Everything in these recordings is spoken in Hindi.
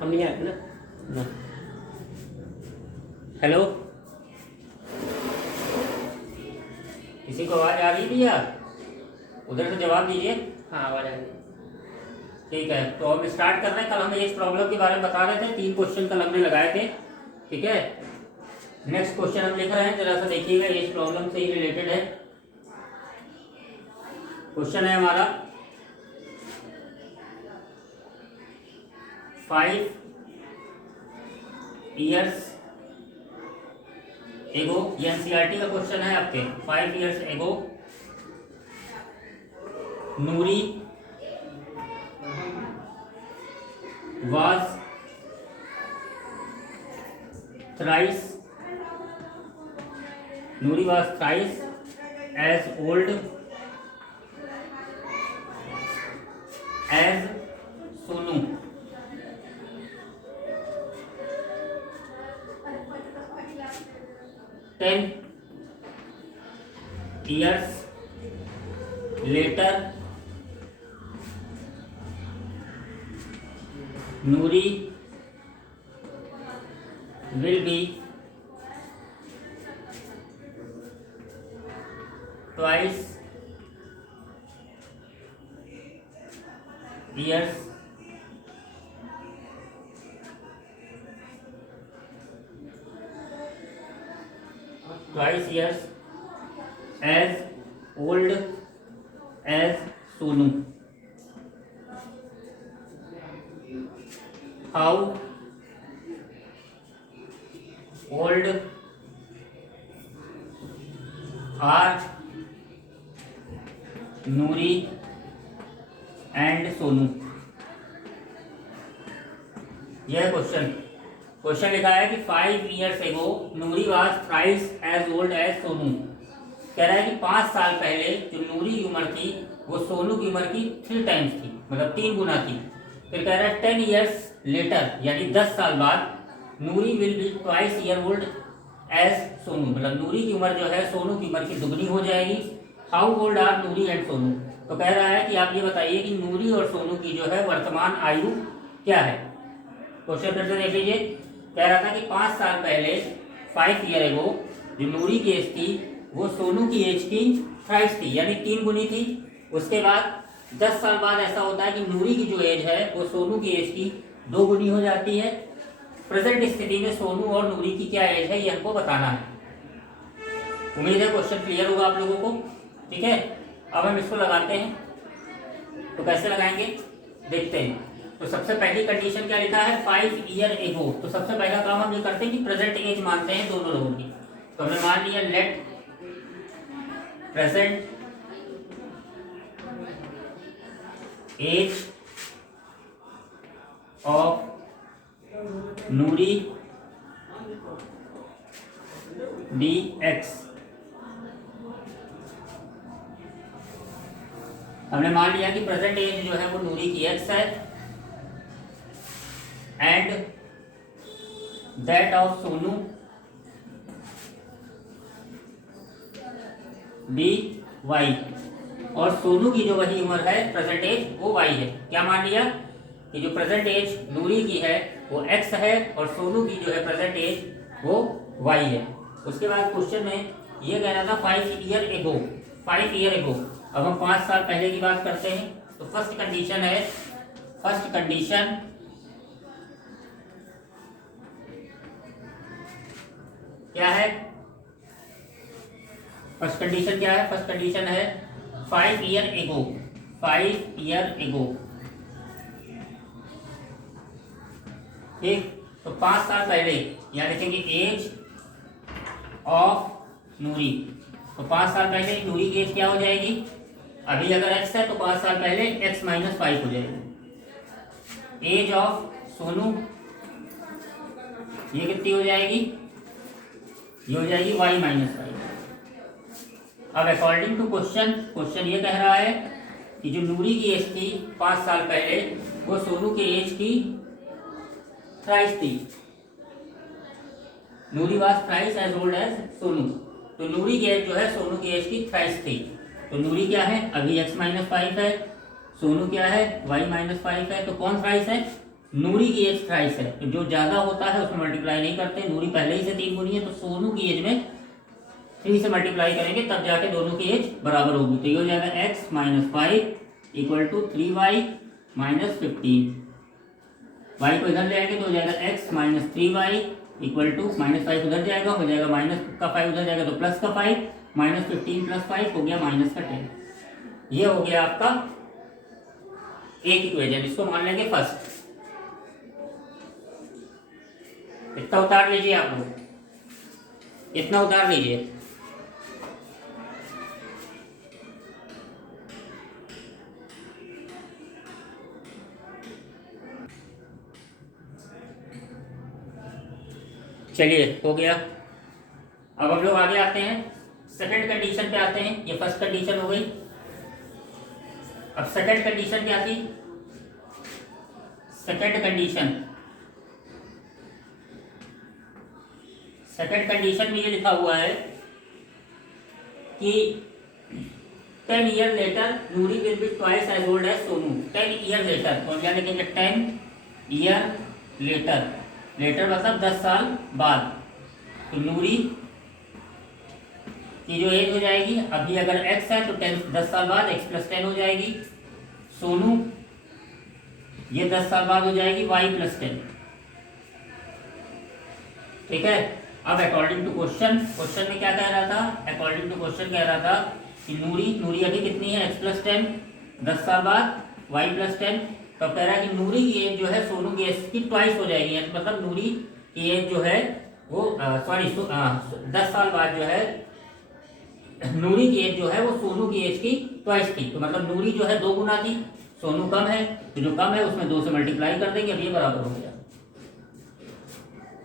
हम नहीं आए ना ना। हेलो, किसी को आवाज़ आ रही थी या उधर से जवाब दीजिए। हाँ आवाज़ आ रही है। ठीक है, तो हम स्टार्ट कर रहे हैं। कल हम इस प्रॉब्लम के बारे में बता रहे थे, 3 क्वेश्चन कल हमने लगाए थे। ठीक है, नेक्स्ट क्वेश्चन हम लिख रहे हैं, जरा सा देखिएगा, इस प्रॉब्लम से ही रिलेटेड है। क्वेश्चन है हमारा 5 years ago, ये एनसीईआरटी का क्वेश्चन है आपके। 5 years ago Noori was thrice as old as Sonu. Ten years later, Noori will be twice years as old as Sonu. How old are Noori and Sonu? यह क्वेश्चन लिखा है कि 5 years ago Noori was thrice as old as Sonu. कह रहा है कि 5 साल पहले जो नूरी की उम्र थी वो सोनू की उम्र की 3 टाइम्स थी, मतलब 3 गुना थी। फिर कह रहा है 10 years लेटर, यानी 10 साल बाद Noori will be twice year old as Sonu, मतलब नूरी की उम्र जो है सोनू की उम्र की दुगनी हो जाएगी। How old are Noori and Sonu? तो कह रहा है कि आप ये बताइए कि नूरी और सोनू की जो है वर्तमान आयु क्या है। क्वेश्चन फिर से देख लीजिए। कह रहा था कि 5 साल पहले 5 ईयर एगो जो नूरी की एज थी वो सोनू की एज की थ्राइस थी, यानी 3 गुनी थी। उसके बाद 10 साल बाद ऐसा होता है कि नूरी की जो एज है वो सोनू की एज की 2 गुनी हो जाती है। प्रेजेंट स्थिति में सोनू और नूरी की क्या एज है ये हमको बताना है। उम्मीद है क्वेश्चन क्लियर होगा आप लोगों को। ठीक है, अब हम इसको लगाते हैं। तो कैसे लगाएंगे देखते हैं। तो सबसे पहली कंडीशन क्या लिखा है, 5 ईयर एगो। तो सबसे पहला काम हम ये करते हैं कि प्रेजेंट एज मानते हैं दोनों लोगों की। तो हमने मान लिया let present age of Noori be x. हमने मान लिया कि प्रेजेंट एज जो है वो नूरी की एक्स है and that of Sonu be y, और सोनू की जो वही उम्र है प्रेजेंट एज वो वाई है। क्या मान लिया कि जो प्रेजेंट एज नूरी की है वो एक्स है और सोनू की जो है प्रेजेंट एज वो वाई है। उसके बाद क्वेश्चन में ये कह रहा था 5 ईयर एगो। अब हम 5 साल पहले की बात करते हैं। तो फर्स्ट कंडीशन क्या है? फर्स्ट कंडीशन है 5 ईयर एगो। ठीक, तो 5 साल पहले यहाँ लिखेंगे एज ऑफ नूरी। तो 5 साल पहले नूरी की एज क्या हो जाएगी? अभी अगर x है तो 5 साल पहले x - 5 हो जाएगी। एज ऑफ सोनू ये कितनी हो जाएगी? ये हो जाएगी y - 5। अब अकॉर्डिंग टू क्वेश्चन ये कह रहा है कि जो नूरी की एज थी 5 साल पहले वो सोनू की एज की थ्राइस थी। Noori was thrice as old as Sonu. तो नूरी की एज जो है सोनू की एज की थ्राइस थी। तो नूरी क्या है? अभी x - 5 है। सोनू क्या है? y - 5 है। तो कौन थ्राइस है? नूरी की एज थ्राइस है, तो जो ज़्यादा होता है उसमें मल्टीप्लाई नहीं करते, नूरी पहले ही से 3 गुनी है, तो सोनू की एज में 3 से मल्टीप्लाई करेंगे तब जाके दोनों की एज बराबर होगी। तो ये हो जाएगा x minus 5 equal to 3y minus 15। y को इधर ले आएंगे तो हो जाएगा x minus 3y equal to -5 उधर जाएगा, हो जाएगा माइनस का 5 उधर जाएगा तो प्लस का 5, -15 प्लस 5 हो गया माइनस का 10। ये हो गया आपका एक इक्वेशन, इसको मान लेंगे फर्स्ट। इतना उतार लीजिए आप लोग, इतना उतार लीजिए। चलिए हो गया। अब हम लोग आगे आते हैं, सेकंड कंडीशन पे आते हैं। ये फर्स्ट कंडीशन हो गई। अब सेकंड कंडीशन क्या थी? सेकंड कंडीशन में ये लिखा हुआ है कि 10 year later Noori will be twice as old as Sonu. 10 year later, तो हम क्या लिखेंगे? 10 ईयर लेटर, लेटर मतलब 10 साल बाद। तो नूरी की जो एज हो जाएगी, अभी अगर x है तो 10 साल बाद x प्लस 10 हो जाएगी। सोनू ये 10 साल बाद हो जाएगी y प्लस 10। ठीक है। अब अकॉर्डिंग टू क्वेश्चन में क्या कह रहा था? अकॉर्डिंग टू क्वेश्चन कह रहा था कि नूरी अभी कितनी है? x प्लस 10, 10 साल बाद y प्लस 10। तो कह रहा है कि नूरी की एज जो है सोनू की एज की ट्वाइस हो जाएगी, मतलब नूरी की एज जो है वो 10 साल बाद जो है नूरी की एज जो है वो सोनू की एज की ट्वाइस थी। तो मतलब नूरी जो है 2 गुना थी, सोनू कम है, तो जो कम है उसमें 2 से मल्टीप्लाई कर देंगे। अब ये बराबर हो गया,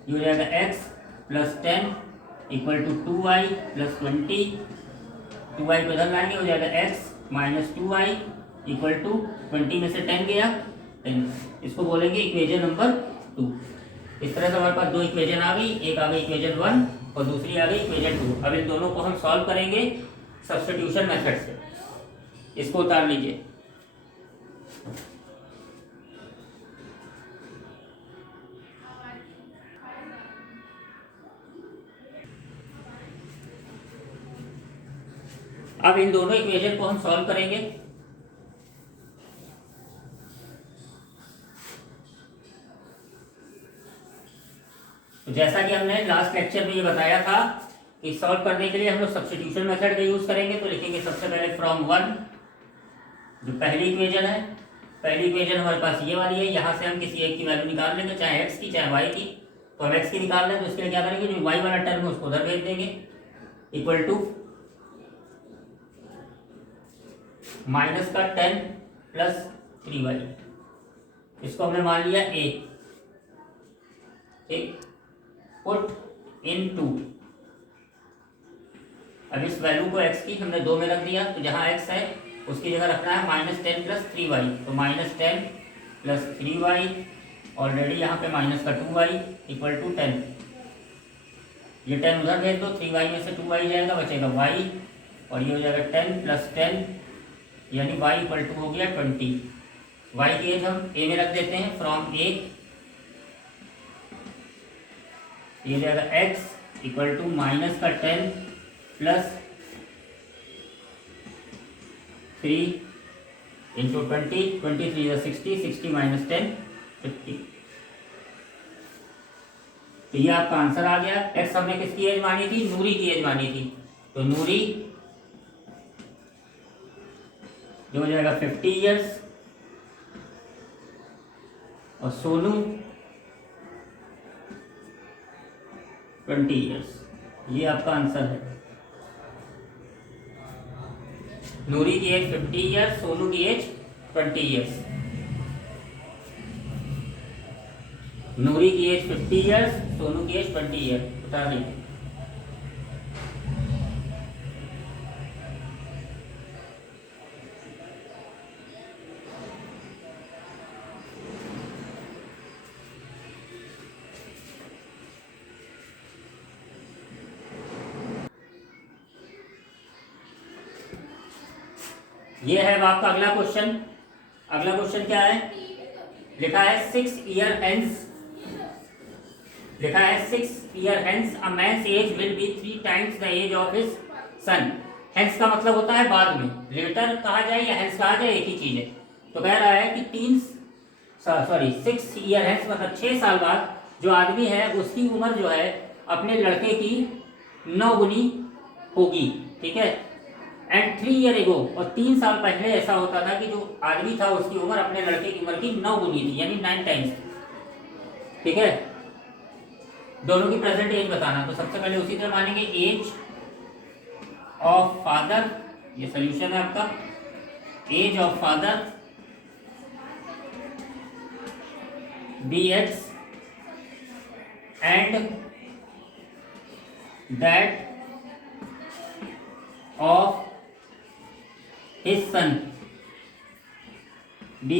ये हो जाएगा x plus 10 equal to 2y plus 20। 2y को इधर लाएंगे, हो जाएगा x minus 2y equal to 20 में से 10 गया 10। इसको बोलेंगे इक्वेशन नंबर 2। इस तरह से हमारे पास 2 इक्वेशन आ गई, एक आ गई इक्वेशन 1 और दूसरी आ गई इक्वेशन 2। अब इन दोनों को हम सॉल्व करेंगे सब्स्टिट्यूशन मेथड से। इसको उतार लीजिए। अब इन दोनों इक्वेशन को हम सॉल्व करेंगे। तो जैसा कि हमने लास्ट लेक्चर में ये बताया था कि सॉल्व करने के लिए हम लोग सब्स्टिट्यूशन मेथड का यूज करेंगे। तो लिखेंगे सबसे पहले फ्रॉम 1, जो पहली इक्वेशन है। पहली इक्वेशन हमारे पास ये वाली है, यहाँ से हम किसी एक की वैल्यू निकाल लेंगे, चाहे x की चाहे y की। तो हम x की निकाल लें तो इसके लिए क्या करेंगे? जो y वाला टर्म है उसको उधर भेज देंगे, इक्वल टू माइनस का 10 प्लस 3y। इसको हमने मान लिया a। ठीक, पुट इन टू। अब इस वैल्यू को x की हमने 2 में रख दिया, तो जहाँ x है उसकी जगह रखना है -10 प्लस 3y। तो -10 प्लस 3y, ऑलरेडी यहाँ पे माइनस का 2y इक्वल टू 10। ये 10 उधर भेज दो, 3y में से 2y जाएगा, बचेगा y, और ये हो जाएगा 10 प्लस 10 यानी y इक्वल टू हो गया 20। y की एज हम a में रख देते हैं, फ्रॉम a। ये हो जाएगा x इक्वल टू माइनस का 10 प्लस 3 इंटू 20, 23 या 60, 60 माइनस 10 50। तो ये आपका आंसर आ गया। x हमने किसकी एज मानी थी? नूरी की एज मानी थी। तो नूरी जो हो जाएगा 50 ईयर्स, और सोनू 20 ईयर्स। ये आपका आंसर है। नूरी की एज 50 ईयर्स, सोनू की एज 20 ईयर्स। नूरी की एज 50 ईयर्स, सोनू की एज 20 ईयर। बता लीजिए। ये है आपका अगला क्वेश्चन। अगला क्वेश्चन क्या है? लिखा है 6 ईयर हेंस, लिखा है 6 year hence a man's age will be 3 times the age of his son. Hence का मतलब होता है बाद में, लेटर कहा जाए या हेंस कहा जाए एक ही चीज है। तो कह रहा है कि 6 ईयर हेंस मतलब 6 साल बाद जो आदमी है उसकी उम्र जो है अपने लड़के की 9 गुनी होगी, ठीक है। एंड 3 ईयर एगो, और 3 साल पहले ऐसा होता था कि जो आदमी था उसकी उम्र अपने लड़के की उम्र की 9 गुनी थी, यानी 9 टाइम्स, ठीक है। दोनों की प्रेजेंट एज बताना, तो सबसे पहले उसी तरह मानेंगे एज ऑफ फादर, ये सोल्यूशन है आपका, age of father bx and that of his son dy।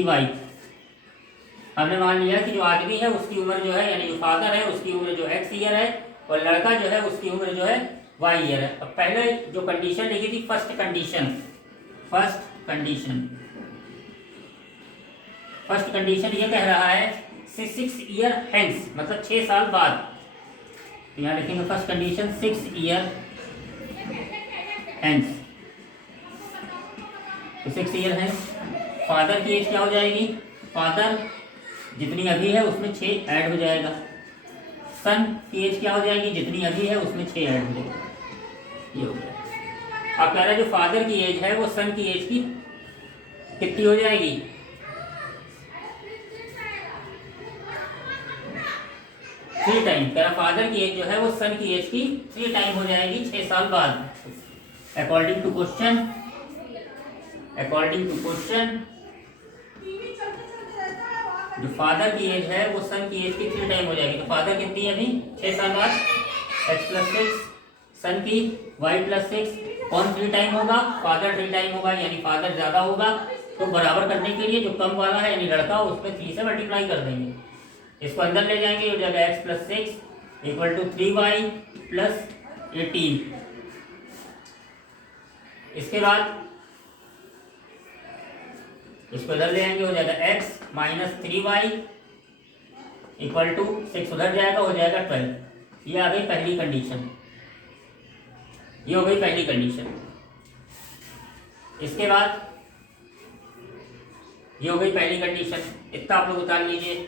हमने मान लिया कि जो आदमी है उसकी उम्र जो है, यानी जो फादर है उसकी उम्र जो x ईयर है, और लड़का जो है उसकी उम्र जो है y ईयर है। अब पहले जो कंडीशन लिखी थी फर्स्ट कंडीशन ये कह रहा है 6 ईयर हेंस मतलब 6 साल बाद, तो यहाँ लिखेंगे फर्स्ट कंडीशन 6 ईयर हेंस। तो 6 ईयर हेंस फादर की एज क्या हो जाएगी, फादर जितनी अभी है उसमें 6 ऐड हो जाएगा, सन की एज क्या हो जाएगी, जितनी अभी है उसमें 6 ऐड हो जाएगा, ये हो गया। अब कह रहा है जो फादर की एज है वो सन की एज की कितनी हो जाएगी, 3 टाइम। कह रहा फादर की एज जो है वो सन की एज की 3 टाइम हो जाएगी 6 साल बाद। अकॉर्डिंग टू क्वेश्चन जो फादर की एज है वो सन की एज की 3 टाइम हो जाएगी। तो फादर कितनी है अभी 6 साल बाद, x+6, सन की y+6, कौन 3 टाइम होगा, फादर 3 टाइम होगा, यानी फादर ज्यादा होगा। तो बराबर करने के लिए जो कम वाला है यानी लड़का उसमें 3 से मल्टीप्लाई कर देंगे, इसको अंदर ले जाएंगे, हो जाएगा x+6 = 3y+18। इसके बाद इसको इधर ले आएंगे, हो जाएगा x - 3y = 6, उधर जाएगा, हो जाएगा 12। ये आ गई पहली कंडीशन, ये हो गई पहली कंडीशन। इसके बाद ये हो गई पहली कंडीशन, इतना आप लोग उतार लीजिए।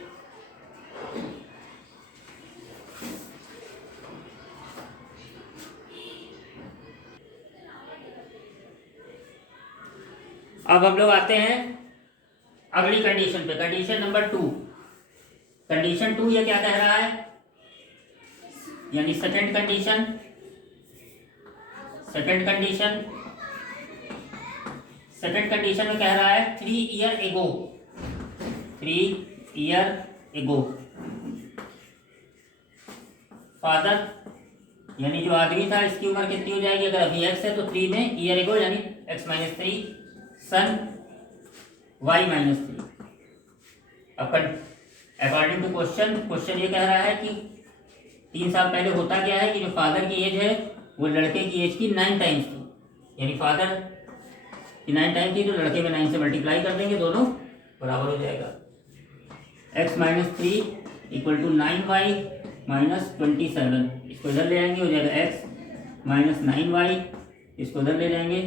अब हम लोग आते हैं अगली कंडीशन पे, कंडीशन नंबर 2। कंडीशन 2 ये क्या कह रहा है, यानी सेकंड कंडीशन में कह रहा है 3 ईयर एगो फादर, यानी जो आदमी था इसकी उम्र कितनी हो जाएगी, अगर अभी x है तो 3 में ईयर एगो यानी x-3, सन y-3। अब अकॉर्डिंग टू क्वेश्चन ये कह रहा है कि 3 साल पहले होता क्या है कि जो फादर की एज है वो लड़के की एज की 9 टाइम्स थी, यानी फादर की 9 टाइम थी, तो लड़के में 9 से मल्टीप्लाई कर देंगे, दोनों बराबर हो जाएगा। x-3 = 9y-27, इसको इधर ले आएंगे, हो जाएगा x - 9y, इसको इधर ले जाएंगे,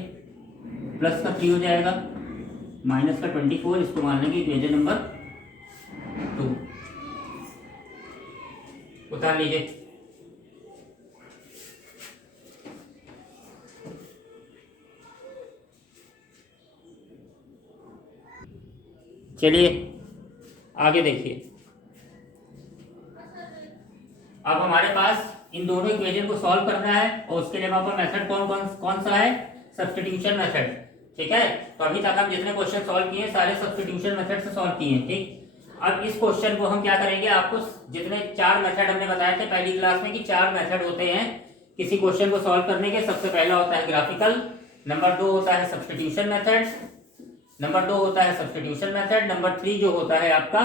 प्लस का 3 हो जाएगा, माइनस का 24, इसको मान लेंगे इक्वेशन नंबर 2। उतार लीजिए। चलिए आगे देखिए। अब हमारे पास इन दोनों इक्वेशन को सॉल्व करना है, और उसके लिए वहां पर मेथड कौन सा है, सब्स्टिट्यूशन मेथड, ठीक है। तो अभी तक हम जितने क्वेश्चन सॉल्व किए सारे सब्स्टिट्यूशन मेथड से सॉल्व किए हैं, ठीक। अब इस क्वेश्चन को हम क्या करेंगे, आपको जितने 4 मेथड हमने बताए थे पहली क्लास में कि 4 मेथड होते हैं किसी क्वेश्चन को सॉल्व करने के। सबसे पहला होता है ग्राफिकल, नंबर 2 होता है सब्स्टिट्यूशन मेथड, नंबर 3 जो होता है आपका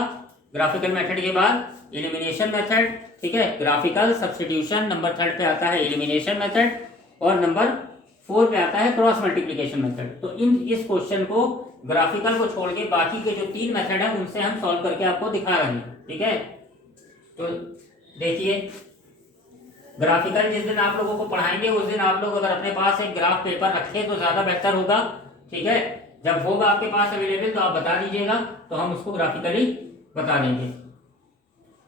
ग्राफिकल मेथड के बाद एलिमिनेशन मेथड, ठीक है। ग्राफिकल, सब्स्टिट्यूशन, नंबर 3 पे आता है एलिमिनेशन मेथड, और नंबर 4 पे आता है क्रॉस मल्टीप्लिकेशन मेथड। तो इस क्वेश्चन को ग्राफिकल को छोड़ के बाकी के जो 3 मेथड है उनसे हम सॉल्व करके आपको दिखा रहे हैं, ठीक है। तो देखिए, ग्राफिकल जिस दिन आप लोगों को पढ़ाएंगे उस दिन आप लोग अगर अपने पास एक ग्राफ पेपर रखें तो ज़्यादा बेहतर होगा, ठीक है। जब होगा आपके पास अवेलेबल तो आप बता दीजिएगा, तो हम उसको ग्राफिकली बता देंगे,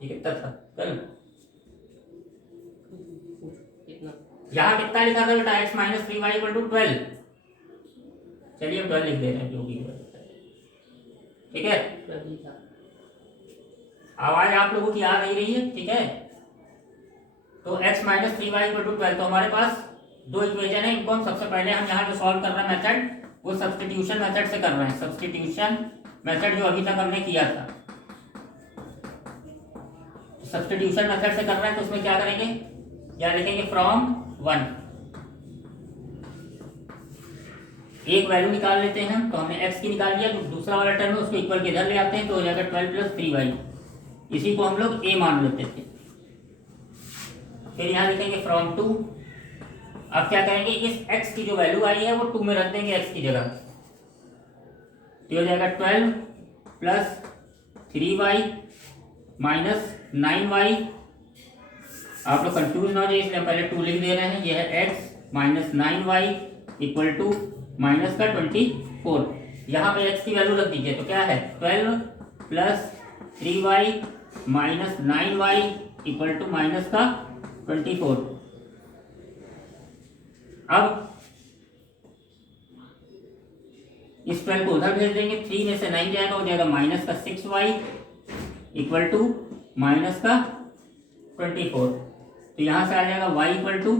ठीक है। तथा चल यहाँ कितना लिखा था बेटा, x minus 3y equal to 12। चलिए हम 12 लिख दे रहे हैं, जो भी है, ठीक है। आवाज आप लोगों की आ रही है, ठीक है। तो x minus 3y equal to 12, तो हमारे पास 2 इक्वेशन है। इनको हम सबसे पहले हम यहाँ जो सॉल्व कर रहे हैं मेथड, वो सब्स्टिट्यूशन मेथड से कर रहे हैं। सब्स्टिट्यूशन मेथड जो अभी तक हमने किया था, सब्स्टिट्यूशन मेथड से कर रहे हैं। तो उसमें क्या करेंगे, क्या लिखेंगे, फ्रॉम 1 एक वैल्यू निकाल लेते हैं। तो हमने x की निकाल लिया, तो दूसरा वाला टर्म है उसको इक्वल के इधर ले आते हैं, तो हो जाएगा 12 प्लस 3y। इसी को हम लोग a मान लेते थे। फिर यहाँ लिखेंगे फ्रॉम 2। अब क्या करेंगे, इस x की जो वैल्यू आई है वो 2 में रख देंगे x की जगह, तो हो जाएगा 12 प्लस 3y माइनस 9y। आप लोग कंफ्यूज ना हो जाए इसलिए हम पहले 2 लिख दे रहे हैं। यह है x minus 9y equal to minus का 24। यहाँ पे x की वैल्यू रख दीजिए, तो क्या है 12 plus 3y minus 9y equal to minus का 24। अब इस 12 को उधर भेज देंगे, 3 में से 9 जाएगा, हो जाएगा माइनस का 6y इक्वल टू माइनस का 24। तो यहाँ से आ जाएगा y इक्वल टू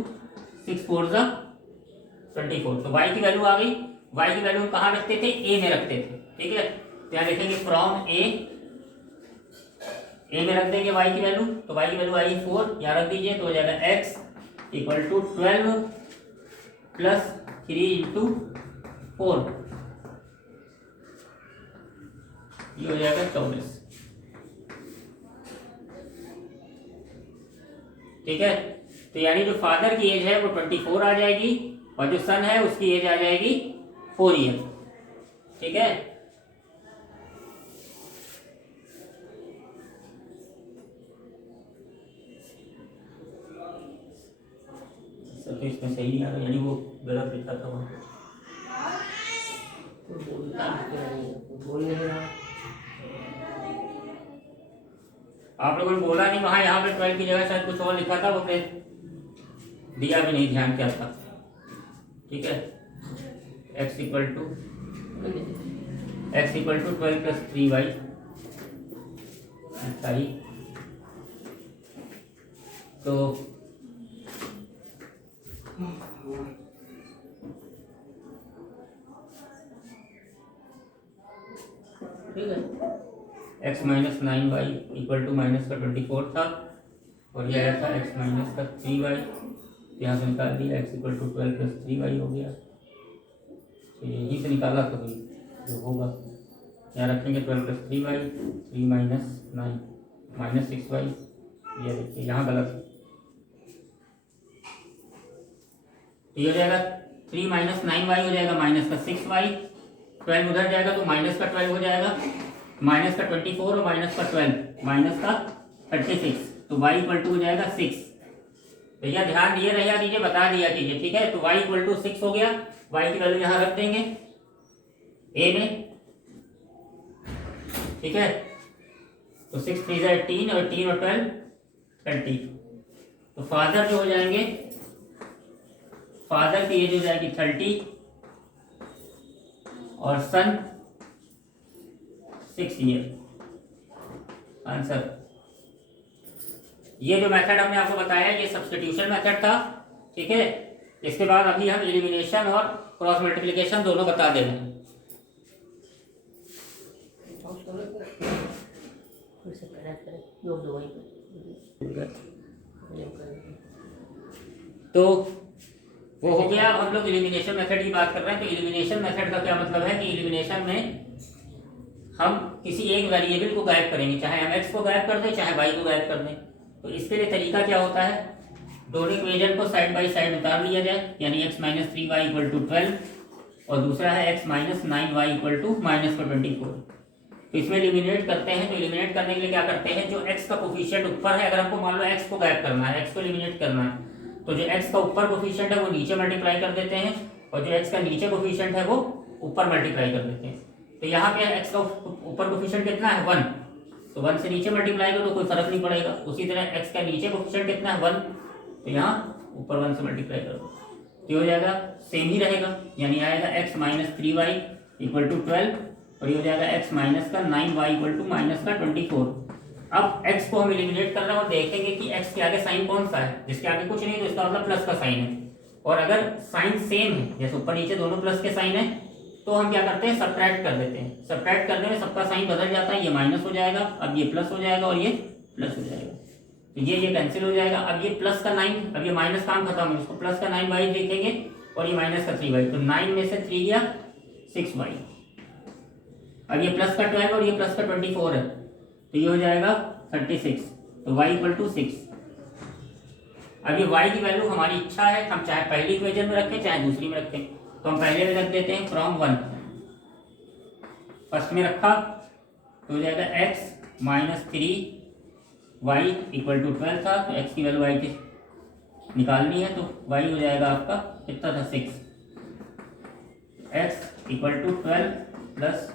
6 4 जा 24। तो y की वैल्यू आ गई। y की वैल्यू कहाँ रखते थे, a में रखते थे, ठीक है। तो यहाँ लिखेंगे फ्रॉम a में रख देंगे y की वैल्यू। तो y की वैल्यू आई 4, यहाँ रख दीजिए, तो हो जाएगा x इक्वल टू 12 प्लस 3 इंटू 4, ये हो जाएगा 24, ठीक है। तो यानी जो फादर की एज है वो 24 आ जाएगी और जो सन है उसकी एज आ जाएगी 4 ईयर, ठीक है। सब तो इसमें सही नहीं आ रहा, यानी वो गलत लिखा था वहां पे। आप लोगों ने बोला नहीं वहां, यहाँ पे 12 की जगह शायद कुछ और लिखा था, वो दिया भी नहीं ध्यान क्या था, ठीक है। x equal to 12 plus 3y, सही। तो ठीक है, x minus 9y equal to minus का 24 था, और यह आया था x माइनस का 3y, यहाँ से निकाल दिया, x equal to 12 plus 3y हो गया। तो यहीं से निकाला तो जो होगा, यहाँ रखेंगे 12 plus 3y, 3 minus 9 minus 6y, ये देखिए यहाँ गलत है। ये हो जाएगा 3 माइनस 9y हो जाएगा माइनस का 6y, 12 उधर जाएगा तो माइनस का 12 हो जाएगा, माइनस का 24 और माइनस का 12 माइनस का 36, तो y इक्वल टू हो जाएगा 6। भैया ध्यान दिए रहिए दीजिए, बता दिया कीजिए, ठीक है। तो y इक्वल टू 6 हो गया, y की वैल्यू यहाँ रख देंगे a में, ठीक है। तो 6 3 18 और 3 और 12 20। तो फादर जो हो जाएंगे, फादर की एज हो जाएगी 30 और सन 6 ईयर। आंसर ये जो मेथड हमने आपको बताया ये सब्स्टिट्यूशन मेथड था, ठीक है। इसके बाद अभी हम एलिमिनेशन और क्रॉस मल्टीप्लिकेशन दोनों बता दे रहे हैं। तो वो हो गया। अब हम लोग एलिमिनेशन मेथड की बात कर रहे हैं। तो एलिमिनेशन मेथड का क्या मतलब है कि एलिमिनेशन में हम किसी एक वेरिएबल को गायब करेंगे, चाहे हम x को गायब कर दें चाहे y को गायब कर दें। तो इसके लिए तरीका क्या होता है, दोनों इक्वेशन को साइड बाई साइड उतार लिया जाए, यानी x minus 3y equal to 12 और दूसरा है x minus 9y equal to minus 24। तो इसमें एलिमिनेट करते हैं। तो एलिमिनेट करने के लिए क्या करते हैं, जो x का कोफिशिएंट ऊपर है, अगर हमको मान लो x को गायब करना है, x को एलिमिनेट करना है, तो जो x का ऊपर कोफिशिएंट है वो नीचे मल्टीप्लाई कर देते हैं और जो x का नीचे कोफिशिएंट है वो ऊपर मल्टीप्लाई कर देते हैं। तो यहाँ पे x का ऊपर कोफिशिएंट कितना है 1, तो 1 से नीचे मल्टीप्लाई करो तो कोई फर्क नहीं पड़ेगा। उसी तरह x का नीचे कोफिशिएंट कितना है 1, तो यहाँ ऊपर 1 से मल्टीप्लाई करो तो हो जाएगा सेम ही रहेगा, यानी आएगा x minus 3y equal to 12 और ये हो जाएगा x माइनस का 9y इक्वल टू माइनस का 24। अब x को हम एलिमिनेट कर रहे हैं और देखेंगे कि x के आगे साइन कौन सा है, जिसके आगे कुछ नहीं तो इसका मतलब प्लस का साइन है। और अगर साइन सेम है, जैसे ऊपर नीचे दोनों प्लस के साइन है, तो हम क्या करते हैं सब्ट्रैक्ट कर देते हैं। सब्ट्रैक्ट करने में सबका साइन बदल जाता है, ये माइनस हो जाएगा, अब ये प्लस हो जाएगा और ये प्लस हो जाएगा, तो ये कैंसिल हो जाएगा। अब ये प्लस का 9, अब ये माइनस काम खत्म है, इसको प्लस का 9y देखेंगे और ये माइनस का 3y, तो 9 में से 3 गया 6y। अब ये प्लस का 12 और ये प्लस का 24 है, तो ये हो जाएगा 36, तो y इक्वल टू 6। अब ये y की वैल्यू हमारी इच्छा है, हम चाहे पहली इक्वेशन में रखें चाहे दूसरी में रखें, तो हम पहले में रख देते हैं फ्रॉम 1, फर्स्ट में रखा तो हो जाएगा x minus 3y equal to 12 था, तो x की वैल्यू y की निकालनी है, तो y हो जाएगा आपका कितना था 6, x इक्वल टू 12 प्लस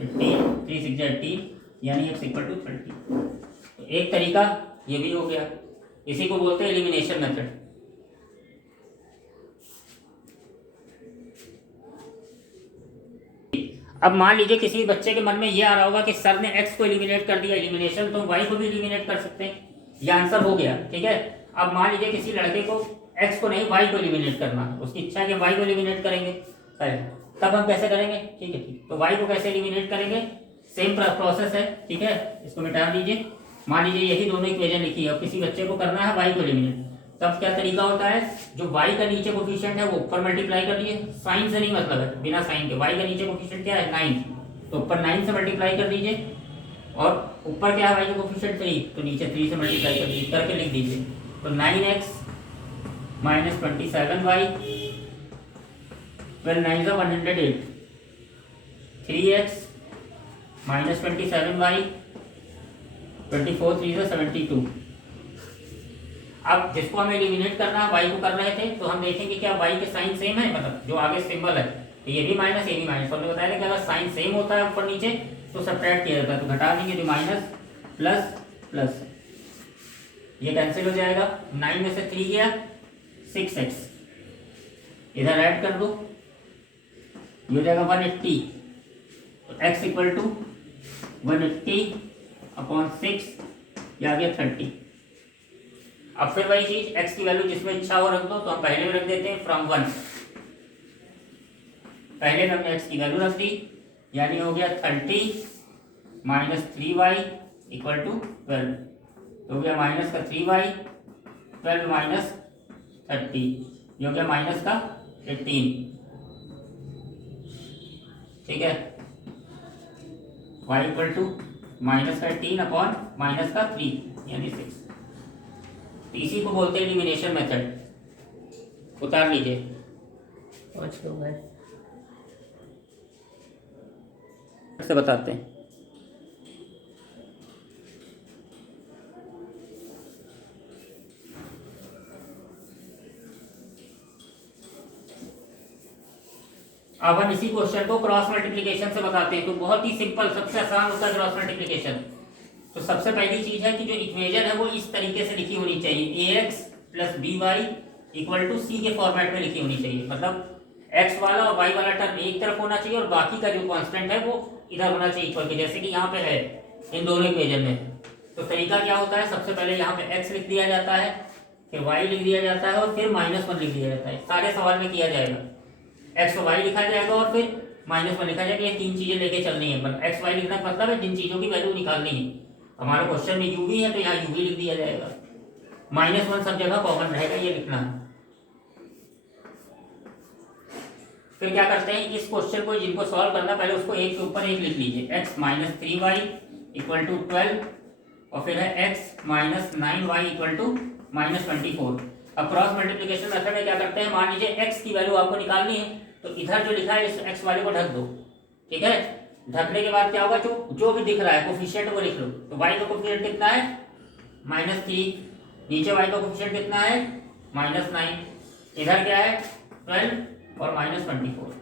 18, 3 6 18, यानी x इक्वल टू 30। तो एक तरीका ये भी हो गया, इसी को बोलते हैं एलिमिनेशन मेथड। अब मान लीजिए किसी बच्चे के मन में ये आ रहा होगा कि सर ने x को एलिमिनेट कर दिया एलिमिनेशन, तो y को भी एलिमिनेट कर सकते हैं, ये आंसर हो गया, ठीक है। अब मान लीजिए किसी लड़के को x को नहीं y को एलिमिनेट करना है, उसकी इच्छा है कि y को एलिमिनेट करेंगे, तब हम कैसे करेंगे, ठीक है। तो y को कैसे एलिमिनेट करेंगे, सेम प्रोसेस है, ठीक है। इसको मिटा दीजिए, मान लीजिए यही दोनों इक्वेशन लिखी है, अब किसी बच्चे को करना है y को एलिमिनेट, तब क्या तरीका होता है, जो y का नीचे कोफिशिएंट है वो ऊपर मल्टीप्लाई कर दिए, साइन से नहीं मतलब है, बिना साइन के। y का नीचे कोफिशिएंट क्या है 9, तो ऊपर 9 से मल्टीप्लाई कर दीजिए, और ऊपर क्या है y का कोफिशिएंट 3, तो नीचे 3 से मल्टीप्लाई कर दीजिए, करके लिख दीजिए। तो 9x minus 27y, 12 9 108, 3x minus 27y, 24 3 72। अब जिसको हमें एलिमिनेट करना है y को कर रहे थे, तो हम देखेंगे क्या y के साइन सेम है, मतलब जो आगे सिंबल है, तो ये भी माइनस ये भी माइनस। हमने बताया था कि अगर साइन सेम होता है ऊपर नीचे तो सब्ट्रैक्ट किया जाता है, तो घटा देंगे, तो माइनस प्लस प्लस, ये कैंसिल हो जाएगा, 9 में से 3 गया 6x, इधर ऐड कर दो, ये हो जाएगा 180, तो x इक्वल टू 180 अपॉन 6, ये आ गया 30। अब फिर वही चीज x की वैल्यू जिसमें इच्छा हो रख दो, तो हम पहले में रख देते हैं फ्रॉम 1, पहले में हमने x की वैल्यू रख दी, यानी हो गया 30 माइनस 3y इक्वल टू 12, तो हो गया माइनस का 3y, 12 माइनस 30, ये हो गया माइनस का 18, ठीक है। y इक्वल टू माइनस का 18 अपॉन माइनस का 3 यानी 6। इसी को बोलते हैं एलिमिनेशन मेथड। उतार लीजिए, 5 लोग हैं, से बताते हैं। अब हम इसी क्वेश्चन को क्रॉस मल्टीप्लिकेशन से बताते हैं। तो बहुत ही सिंपल, सबसे आसान होता है क्रॉस मल्टीप्लिकेशन। तो सबसे पहली चीज है कि जो इक्वेशन है वो इस तरीके से लिखी होनी चाहिए, ax plus b y equal to c के फॉर्मेट में लिखी होनी चाहिए। मतलब x वाला और y वाला टर्म एक तरफ होना चाहिए और बाकी का जो कांस्टेंट है वो इधर होना चाहिए इक्वल के, जैसे कि यहाँ पे है इन दोनों इक्वेशन में। तो तरीका क्या होता है, सबसे पहले यहाँ पे x लिख दिया जाता है, फिर y लिख दिया जाता है और फिर -1 लिख दिया जाता है। सारे सवाल में किया जाएगा, x और y लिखा जाएगा और फिर -1 लिखा जाएगा। ये तीन चीजें लेके चलनी है, पर x y लिखना मतलब है जिन चीजों की वैल्यू निकालनी है। हमारे क्वेश्चन में u भी है तो यहाँ u भी लिख दिया जाएगा, -1 सब जगह कॉमन रहेगा, ये लिखना है। फिर क्या करते हैं, इस क्वेश्चन को जिनको सॉल्व करना पहले उसको एक के ऊपर एक लिख लीजिए, x minus 3y equal to 12 और फिर है x minus 9y equal to -24। अब क्रॉस मल्टीप्लिकेशन मेथड में क्या करते हैं, मान लीजिए x की वैल्यू आपको निकालनी है, तो इधर जो लिखा है इस x वाले को ढक दो, ठीक है। ढकने के बाद क्या होगा, जो भी दिख रहा है कोफिशिएंट वो लिख लो। तो y का कोफिशिएंट कितना है, -3, नीचे y का कोफिशिएंट कितना है, -9, इधर क्या है 12 और -24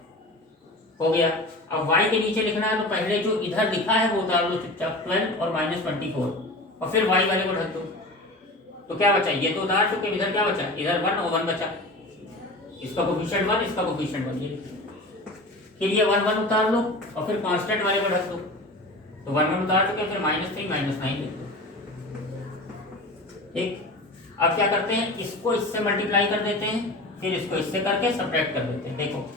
हो गया। अब y के नीचे लिखना है, तो पहले जो इधर लिखा है वो उतार लो चुपचाप, 12 और -24, और फिर y वाले को ढक दो। तो क्या बचा, ये तो उतार चुके, इधर क्या बचा, इधर 1 और 1 बचा, इसका कोफिशिएंट 1, इसका कोफिशिएंट 1, ये फिर ये 1 1 उतार लो और फिर कांस्टेंट वाले को ढक दो। तो 1 1 उतार चुके, फिर -3 -9 लिख दो, ठीक। अब क्या करते हैं, इसको इससे मल्टीप्लाई कर देते हैं, फिर इसको इससे करके सब्ट्रैक्ट कर देते हैं। देखो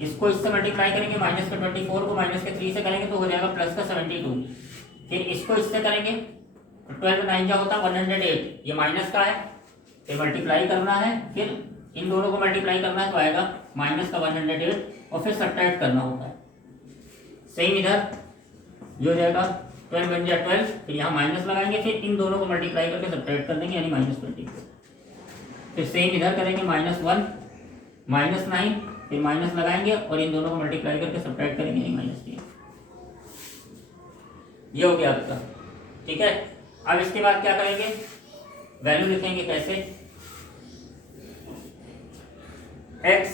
इसको इससे मल्टीप्लाई करेंगे, -24 को -3 से करेंगे तो हो जाएगा +72, फिर इसको इससे करेंगे तो 12 9 क्या होता है 108, ये माइनस का है, फिर मल्टीप्लाई करना है, फिर इन दोनों को मल्टीप्लाई करना है तो आएगा -108, और फिर सब्ट्रैक्ट करना होता है। सेम इधर ये हो जाएगा 12 बन जाए 12, फिर यहाँ माइनस लगाएंगे, फिर इन दोनों को मल्टीप्लाई करके सब्ट्रैक्ट कर देंगे, यानी -24, फिर सेम इधर करेंगे -1 -9, फिर माइनस लगाएंगे और इन दोनों को मल्टीप्लाई करके सब्ट्रैक्ट करेंगे, यानी -3। ये हो गया आपका, ठीक है। अब इसके बाद क्या करेंगे, वैल्यू लिखेंगे कैसे, x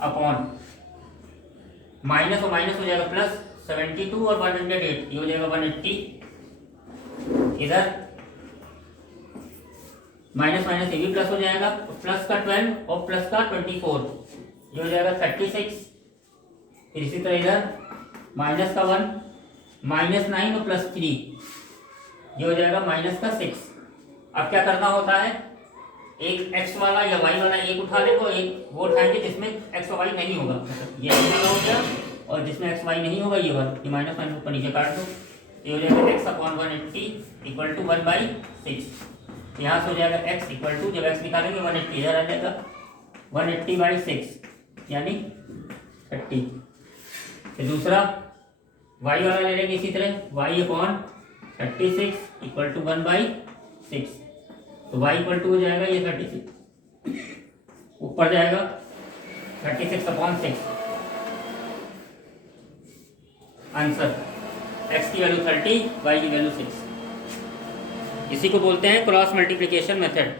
अपॉन माइनस और माइनस हो जाएगा प्लस 72 और 108, ये हो जाएगा 180, इधर माइनस माइनस ये भी प्लस हो जाएगा, प्लस का 12 और प्लस का 24, ये हो जाएगा 36, फिर इसी तरह इधर माइनस का 1 -9 और +3, ये हो जाएगा -6। अब क्या करना होता है, एक x वाला या y वाला एक उठा ले, को एक वो उठाएंगे जिसमें x और y नहीं होगा, ये x वाला हो गया, और जिसमें x y नहीं होगा ये वाला, ये माइनस ऊपर नीचे काट दो, ये हो जाएगा x अपॉन 180 इक्वल टू 1/6। यहाँ से हो जाएगा x इक्वल टू, जब x निकालेंगे 180 इधर आ जाएगा 180/6 यानी 30। फिर दूसरा y वाला ले लेंगे इसी तरह, y अपॉन 36 इक्वल टू 1/6, तो y इक्वल टू हो जाएगा ये 36, ऊपर जाएगा 36/6, आंसर x की वैल्यू 30, y की वैल्यू 6। इसी को बोलते हैं क्रॉस मल्टीप्लिकेशन मेथड।